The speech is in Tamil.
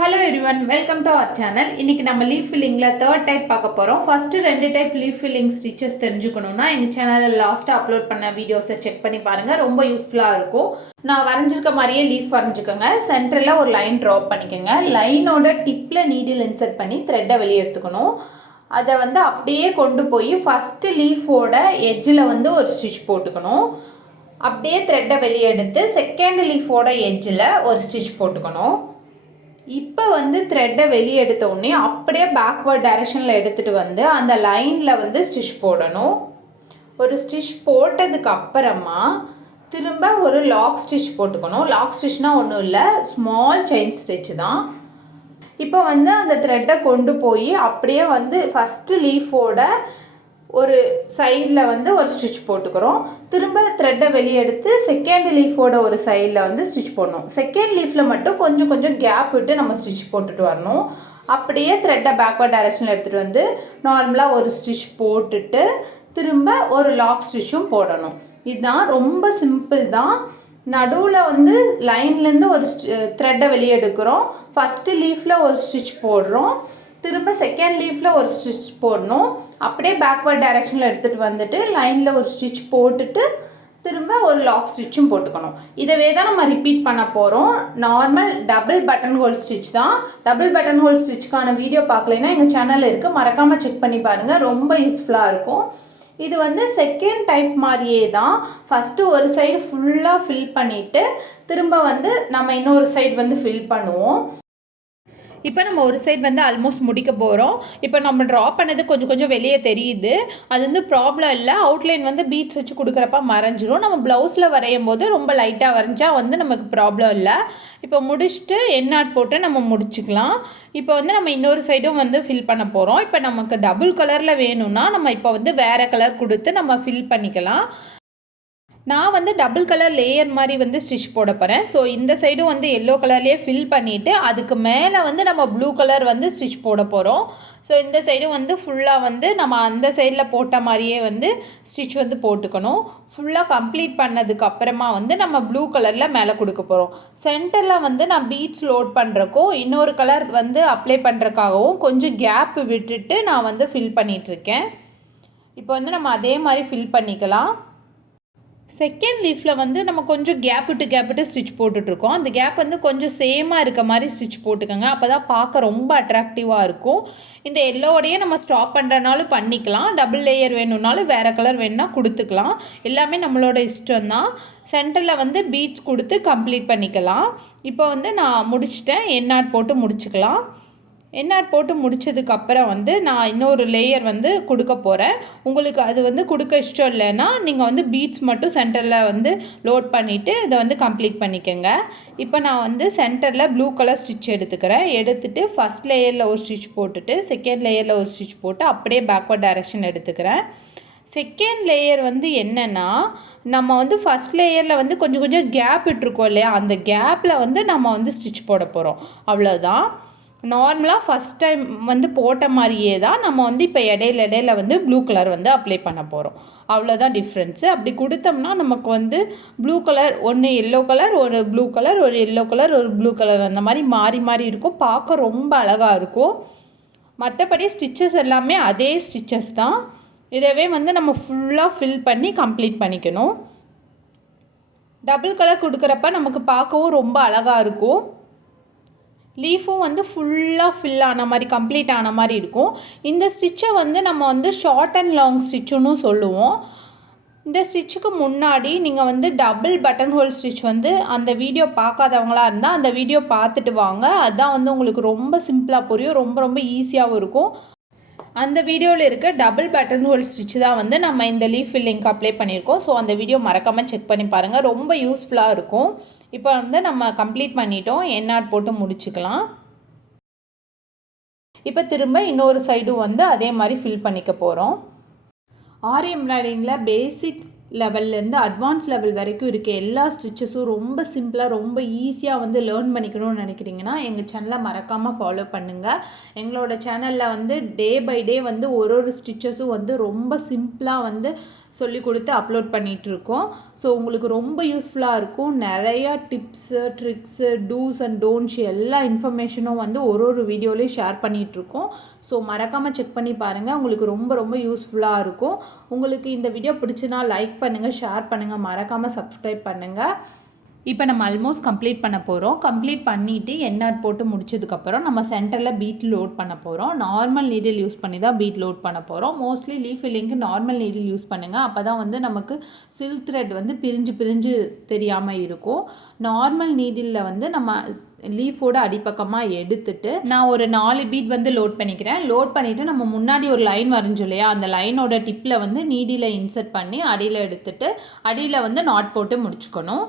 Hello everyone, welcome to our channel. இன்றைக்கி நம்ம லீஃப் ஃபில்லிங்கில் தேர்ட் டைப் பார்க்க போகிறோம். First 2 type leaf filling stitches தெரிஞ்சுக்கணுன்னா எங்கள் சேனலில் லாஸ்ட்டாக அப்லோட் பண்ண வீடியோஸை செக் பண்ணி பாருங்கள். ரொம்ப யூஸ்ஃபுல்லாக இருக்கும். நான் வரைஞ்சிருக்க மாதிரியே லீஃப் வரைஞ்சிக்கோங்க. சென்டரில் ஒரு லைன் ட்ராப் பண்ணிக்கோங்க. லைனோட டிப்பில் நீடில் இன்சர்ட் பண்ணி த்ரெட்டை வெளியே எடுத்துக்கணும். அதை அப்படியே கொண்டு போய் ஃபஸ்ட்டு லீஃபோட எட்ஜில் ஒரு ஸ்டிச் போட்டுக்கணும். அப்படியே த்ரெட்டை வெளியே எடுத்து செகண்ட் லீஃபோட எட்ஜில் ஒரு ஸ்டிச் போட்டுக்கணும். இப்போ த்ரெட்டை வெளியே எடுத்த உடனே அப்படியே பேக்வர்ட் டைரெக்ஷனில் எடுத்துகிட்டு அந்த லைனில் ஸ்டிச் போடணும். ஒரு ஸ்டிச் போட்டதுக்கு அப்புறமா திரும்ப ஒரு லாக் ஸ்டிச் போட்டுக்கணும். லாக் ஸ்டிச்னால் ஒன்றும் இல்லை, ஸ்மால் செயின் ஸ்டிச் தான். இப்போ அந்த த்ரெட்டை கொண்டு போய் அப்படியே ஃபஸ்ட்டு லீஃபோட ஒரு சைடில் ஒரு ஸ்டிச் போட்டுக்கிறோம். திரும்ப த்ரெட்டை வெளியே எடுத்து செகண்ட் லீஃபோட ஒரு சைடில் ஸ்டிச் போடணும். செகண்ட் லீஃபில் மட்டும் கொஞ்சம் கொஞ்சம் கேப் விட்டு நம்ம ஸ்டிச் போட்டுட்டு வரணும். அப்படியே த்ரெட்டை பேக்வர்ட் டைரெக்ஷனில் எடுத்துகிட்டு நார்மலாக ஒரு ஸ்டிச் போட்டுட்டு திரும்ப ஒரு லாக் ஸ்டிச்சும் போடணும். இதுதான், ரொம்ப சிம்பிள் தான். நடுவில் லைன்லேருந்து ஒரு த்ரெட்டை வெளியே எடுக்கிறோம். ஃபஸ்ட்டு லீஃபில் ஒரு ஸ்டிச் போடுறோம். திரும்ப செகண்ட் லீஃபில் ஒரு ஸ்டிச் போடணும். அப்படியே பேக்வர்ட் டைரெக்ஷனில் எடுத்துகிட்டு லைனில் ஒரு ஸ்டிச் போட்டுட்டு திரும்ப ஒரு லாக் ஸ்டிச்சும் போட்டுக்கணும். இதவே தான் நம்ம ரிப்பீட் பண்ண போகிறோம். Normal double button whole stitch தான். டபுள் பட்டன் ஹோல் ஸ்டிச்சுக்கான வீடியோ பார்க்கலைன்னா எங்கள் சேனலில் இருக்குது, மறக்காமல் செக் பண்ணி பாருங்கள். ரொம்ப யூஸ்ஃபுல்லாக இருக்கும். இது செகண்ட் டைப் மாதிரியே தான். ஃபஸ்ட்டு ஒரு சைடு ஃபுல்லாக ஃபில் பண்ணிவிட்டு திரும்ப நம்ம இன்னொரு சைடு ஃபில் பண்ணுவோம். இப்போ நம்ம ஒரு சைடு ஆல்மோஸ்ட் முடிக்க போகிறோம். இப்போ நம்ம ட்ரா பண்ணது கொஞ்சம் கொஞ்சம் வெளியே தெரியுது. அது ப்ராப்ளம் இல்லை. அவுட்லைன் பீட்ஸ் வச்சு கொடுக்குறப்ப மறைஞ்சிரும். நம்ம ப்ளவுஸில் வரையும் போது ரொம்ப லைட்டாக வரைஞ்சா நமக்கு ப்ராப்ளம் இல்லை. இப்போ முடிச்சுட்டு எண்ணாட் போட்டு நம்ம முடிச்சுக்கலாம். இப்போ நம்ம இன்னொரு சைடும் ஃபில் பண்ண போகிறோம். இப்போ நமக்கு டபுள் கலரில் வேணும்னா நம்ம இப்போ வேறு கலர் கொடுத்து நம்ம ஃபில் பண்ணிக்கலாம். நான் டபுள் கலர் லேயர் மாதிரி ஸ்டிச் போட போகிறேன். ஸோ இந்த சைடும் எல்லோ கலர்லேயே ஃபில் பண்ணிவிட்டு அதுக்கு மேலே நம்ம ப்ளூ கலர் ஸ்டிச் போட போகிறோம். ஸோ இந்த சைடும் ஃபுல்லாக நம்ம அந்த சைடில் போட்ட மாதிரியே ஸ்டிச் போட்டுக்கணும். ஃபுல்லாக கம்ப்ளீட் பண்ணதுக்கு அப்புறமா நம்ம ப்ளூ கலரில் மேலே கொடுக்க போகிறோம். சென்டரில் நான் பீட்ஸ் லோட் பண்ணுறக்கும் இன்னொரு கலர் அப்ளை பண்ணுறக்காகவும் கொஞ்சம் கேப் விட்டுட்டு நான் ஃபில் பண்ணிகிட்ருக்கேன். இப்போ நம்ம அதே மாதிரி ஃபில் பண்ணிக்கலாம். செகண்ட் லீஃபில் நம்ம கொஞ்சம் கேப் விட்டு ஸ்டிச் போட்டுட்ருக்கோம். அந்த கேப் கொஞ்சம் சேமாக இருக்க மாதிரி ஸ்டிச் போட்டுக்கோங்க. அப்போ தான் பார்க்க ரொம்ப அட்ராக்டிவாக இருக்கும். இந்த எல்லோடையே நம்ம ஸ்டாப் பண்ணுறனாலும் பண்ணிக்கலாம். டபுள் லேயர் வேணும்னாலும் வேறு கலர் வேணுன்னா கொடுத்துக்கலாம். எல்லாமே நம்மளோட இஷ்டம் தான். சென்டரில் பீட்ஸ் கொடுத்து கம்ப்ளீட் பண்ணிக்கலாம். இப்போ நான் முடிச்சிட்டேன். எண்ணாட் போட்டு முடிச்சுக்கலாம். எண்ணாட் போட்டு முடித்ததுக்கப்புறம் நான் இன்னொரு லேயர் கொடுக்க போகிறேன். உங்களுக்கு அது கொடுக்க இஷ்டம் இல்லைன்னா நீங்கள் பீட்ஸ் மட்டும் சென்டரில் லோட் பண்ணிவிட்டு இதை கம்ப்ளீட் பண்ணிக்கோங்க. இப்போ நான் சென்டரில் ப்ளூ கலர் ஸ்டிச் எடுத்துக்கிறேன். எடுத்துகிட்டு ஃபஸ்ட் லேயரில் ஒரு ஸ்டிச் போட்டுட்டு செகண்ட் லேயரில் ஒரு ஸ்டிச் போட்டு அப்படியே பேக்வர்ட் டைரெக்ஷன் எடுத்துக்கிறேன். செகண்ட் லேயர் என்னென்னா நம்ம ஃபஸ்ட் லேயரில் கொஞ்சம் கொஞ்சம் கேப் விட்டுருக்கோம் இல்லையா, அந்த கேப்பில் நம்ம ஸ்டிச் போட போகிறோம். அவ்வளோதான். நார்மலாக ஃபஸ்ட் டைம் போட்ட மாதிரியே தான் நம்ம இப்போ இடையில ப்ளூ கலர் அப்ளை பண்ண போகிறோம். அவ்வளோதான் டிஃப்ரென்ஸு. அப்படி கொடுத்தோம்னா நமக்கு ப்ளூ கலர் ஒன்று, எல்லோ கலர் ஒரு ப்ளூ கலர், ஒரு எல்லோ கலர் ஒரு ப்ளூ கலர், அந்த மாதிரி மாறி மாறி இருக்கும். பார்க்க ரொம்ப அழகாக இருக்கும். மற்றபடி ஸ்டிச்சஸ் எல்லாமே அதே ஸ்டிச்சஸ் தான். இதவே நம்ம ஃபுல்லாக ஃபில் பண்ணி கம்ப்ளீட் பண்ணிக்கணும். டபுள் கலர் கொடுக்குறப்ப நமக்கு பார்க்கவும் ரொம்ப அழகாக இருக்கும். லீஃபும் ஃபுல்லாக ஃபில் ஆன மாதிரி கம்ப்ளீட் ஆன மாதிரி இருக்கும். இந்த ஸ்டிச்சை நம்ம ஷார்ட் அண்ட் லாங் ஸ்டிச்சுன்னு சொல்லுவோம். இந்த ஸ்டிச்சுக்கு முன்னாடி நீங்கள் டபுள் பட்டன் ஹோல் ஸ்டிச் அந்த வீடியோ பார்க்காதவங்களா இருந்தால் அந்த வீடியோ பார்த்துட்டு வாங்க. அதுதான் உங்களுக்கு ரொம்ப சிம்பிளாக புரியும், ரொம்ப ரொம்ப ஈஸியாகவும் இருக்கும். அந்த வீடியோவில் இருக்க டபுள் பட்டன் ஹோல் ஸ்டிச் தான் நம்ம இந்த லீஃப் ஃபில்லிங்க்கு அப்ளை பண்ணியிருக்கோம். ஸோ அந்த வீடியோ மறக்காமல் செக் பண்ணி பாருங்கள், ரொம்ப யூஸ்ஃபுல்லாக இருக்கும். இப்போ நம்ம கம்ப்ளீட் பண்ணிட்டோம். எண்ணாட் போட்டு முடிச்சுக்கலாம். இப்போ திரும்ப இன்னொரு சைடும் அதே மாதிரி ஃபில் பண்ணிக்க போகிறோம். ஆரி எம்ப்ராய்டிங்கில் பேசிக் லெவல்லேருந்து அட்வான்ஸ் லெவல் வரைக்கும் இருக்க எல்லா ஸ்டிச்சஸும் ரொம்ப சிம்பிளாக ரொம்ப ஈஸியாக வந்து லேர்ன் பண்ணிக்கணும்னு நினைக்கிறீங்கன்னா எங்கள் சேனலை மறக்காமல் ஃபாலோ பண்ணுங்கள். எங்களோட சேனலில் வந்து டே பை டே வந்து ஒரு ஸ்டிச்சஸும் வந்து ரொம்ப சிம்பிளாக வந்து சொல்லி கொடுத்து அப்லோட் பண்ணிகிட்ருக்கோம். ஸோ உங்களுக்கு ரொம்ப யூஸ்ஃபுல்லாக இருக்கும். நிறையா tips tricks dos and don'ts எல்லா இன்ஃபர்மேஷனும் வந்து ஒரு வீடியோலையும் ஷேர் பண்ணிகிட்ருக்கோம். ஸோ மறக்காமல் செக் பண்ணி பாருங்கள். உங்களுக்கு ரொம்ப ரொம்ப யூஸ்ஃபுல்லாக இருக்கும். உங்களுக்கு இந்த வீடியோ பிடிச்சுன்னா லைக் பண்ணுங்கள், ஷேர் பண்ணுங்கள், மறக்காமல் சப்ஸ்கிரைப் பண்ணுங்கள். இப்போ நம்ம ஆல்மோஸ்ட் கம்ப்ளீட் பண்ண போகிறோம். கம்ப்ளீட் பண்ணிவிட்டு எண்ணாட் போட்டு முடிச்சதுக்கப்புறம் நம்ம சென்டரில் பீட் லோட் பண்ண போகிறோம். நார்மல் நீடில் யூஸ் பண்ணி தான் பீட் லோட் பண்ண போகிறோம். மோஸ்ட்லி லீஃப் ஃபில்லிங்க்கு நார்மல் நீடில் யூஸ் பண்ணுங்கள். அப்போ தான் வந்து நமக்கு சில்க் த்ரெட் வந்து பிரிஞ்சு தெரியாமல் இருக்கும். நார்மல் நீடிலில் வந்து நம்ம லீஃபோட அடிப்பக்கமாக எடுத்துட்டு நான் ஒரு 4 பீட் வந்து லோட் பண்ணிக்கிறேன். லோட் பண்ணிவிட்டு நம்ம முன்னாடி ஒரு லைன் வரைஞ்சோம் இல்லையா, அந்த லைனோட டிப்பில் வந்து நீடியில் இன்சர்ட் பண்ணி அடியில் எடுத்துட்டு அடியில் வந்து நாட் போட்டு முடிச்சுக்கணும்.